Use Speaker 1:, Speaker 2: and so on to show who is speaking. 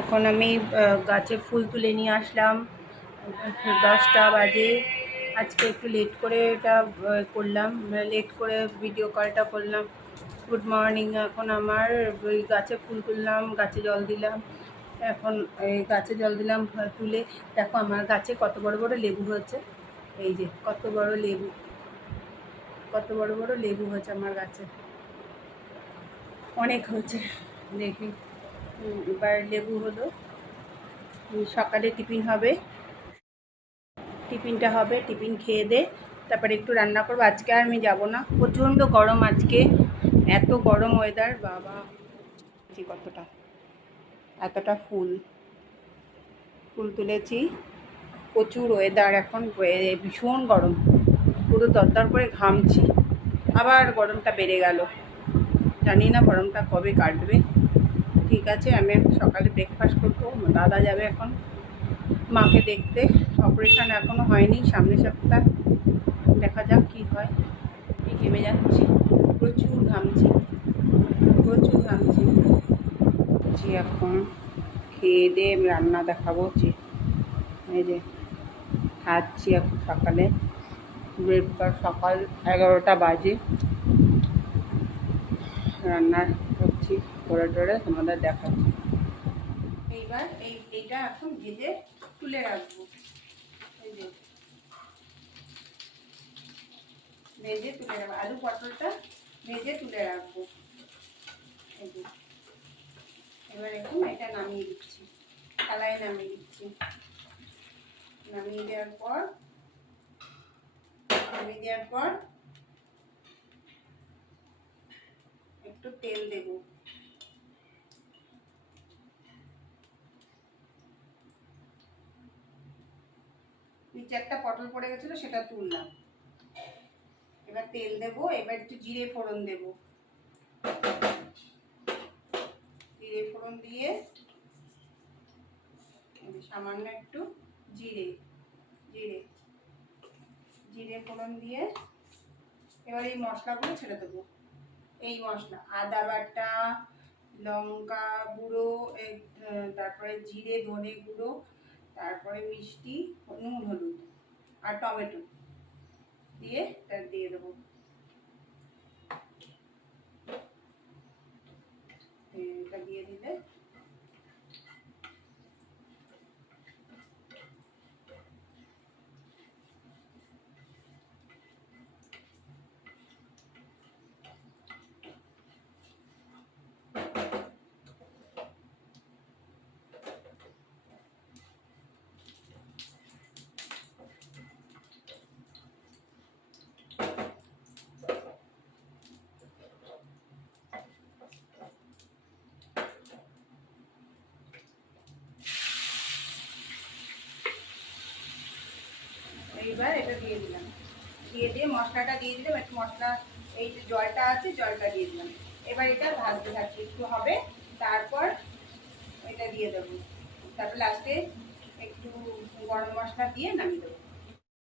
Speaker 1: এখন আমি গাছে ফুল তুলে নিয়ে আসলাম। দশটা বাজে। আজকে একটু লেট করে এটা করলাম। লেট করে ভিডিও কলটা করলাম। গুড মর্নিং এখন আমার ওই গাছে ফুল তুললাম, গাছে জল দিলাম। এখন এই গাছে জল দিলাম তুলে। দেখো আমার গাছে কত বড় বড় লেবু হয়েছে। এই যে কত বড় লেবু। কত বড় বড় লেবু হয়েছে আমার গাছে। অনেক হয়েছে। দেখি। এবার লেবু হলো। সকালে টিফিন হবে। টিফিনটা হবে, টিফিন খেয়ে দে। তারপরে একটু রান্না করব। আজকে আর আমি যাব না। প্রচণ্ড গরম আজকে। এত গরম ওয়েদার বাবা। কতটা, এতটা ফুল। ফুল তুলেছি। প্রচুর ওয়েদার এখন ভীষণ গরম। পুরো দরদর করে ঘামছি। আবার গরমটা বেড়ে গেল। জানি না গরমটা কবে কাটবে। ঠিক আছে, আমি সকালে ব্রেকফাস্ট করব। দাদা যাবে এখন মাকে দেখতে। অপারেশন এখনও হয়নি, সামনের সপ্তাহ। দেখা যাক কি হয়। আমি ঘেমে যাচ্ছি, প্রচুর ঘামছি প্রচুর ঘামছি। জি, এখন খেয়ে দিয়ে রান্না দেখাবো এই যে, খাচ্ছি এখন সকালে। ব্রেকফাস্ট সকাল এগারোটা বাজে। রান্না করছি করে টোরে তোমাদের দেখাচ্ছি। এইবার এই, এইটা এখন ভেজে তুলে রাখব। ভেজে তুলে রাখব। আলু পটলটা ভেজে তুলে রাখব। এবার এখন এটা নামিয়ে দিচ্ছি। থালায় নামিয়ে দিচ্ছি। নামিয়ে দেওয়ার পর, নামিয়ে দেওয়ার পর একটু তেল দেবো। নিচে একটা পটল পড়ে গেছিল, সেটা তুললাম। এবার তেল দেবো, এবার একটু জিরে ফোড়ন দেবো। জিরে ফোড়ন দিয়ে সামান্য একটু জিরে জিরে জিরে ফোড়ন দিয়ে এবার এই মশলাগুলো ছেড়ে দেবো। এই মশলা, আদা বাটা, লঙ্কা গুঁড়ো তারপরে জিরে, ধনে গুঁড়ো তারপরে মিষ্টি নুন হলুদ আর টমেটো দিয়ে তা দিয়ে দেবো। এটা দিয়ে দিলে এইবার এটা দিয়ে দিলাম। দিয়ে দিয়ে মশলাটা দিয়ে দিলাম, একটু মশলা, এই যে জলটা আছে, জলটা দিয়ে দিলাম। এবার এটা ভাজতে ভাজতে একটু হবে, তারপর এটা দিয়ে দেবো। তারপর লাস্টে একটু গরম মশলা দিয়ে নামিয়ে দেবো।